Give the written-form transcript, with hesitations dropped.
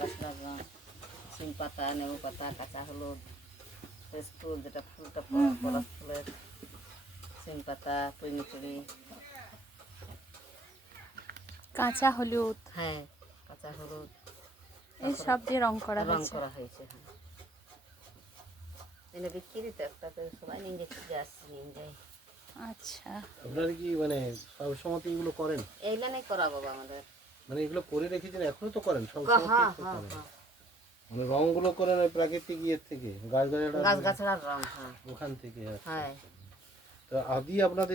গাছটার রং, সিম পাতা, নেবু পাতা, কাঁচা হলুদ, ফুল যেটা ফুলটা পলাশ ফুলের, সিম পাতা, পরিমিচুরি, কাঁচা হলুদ, হ্যাঁ কাঁচা হলুদ এই সব দিয়ে রং করা রং হয়েছে। করা হয়েছে। হ্যাঁ এনে বিক্রি তো একটা তো সবাই নিয়ে যাচ্ছে, আসছে নিয়ে যায়। আচ্ছা, আপনারা কি মানে সবসময় এগুলো করেন? এইগুলো করা বাবা আমাদের। মানে এগুলো করে রেখেছেন, এখনো তো করেন? সব হ্যাঁ সময় হ্যাঁ করেন? হ্যাঁ, মানে রংগুলো করেন ওই প্রাকৃতিক ইয়ের থেকে, গাছ গাছ গাছড়ার রং। হ্যাঁ ওখান থেকে? আচ্ছা। হ্যাঁ। তো আদি আপনাদের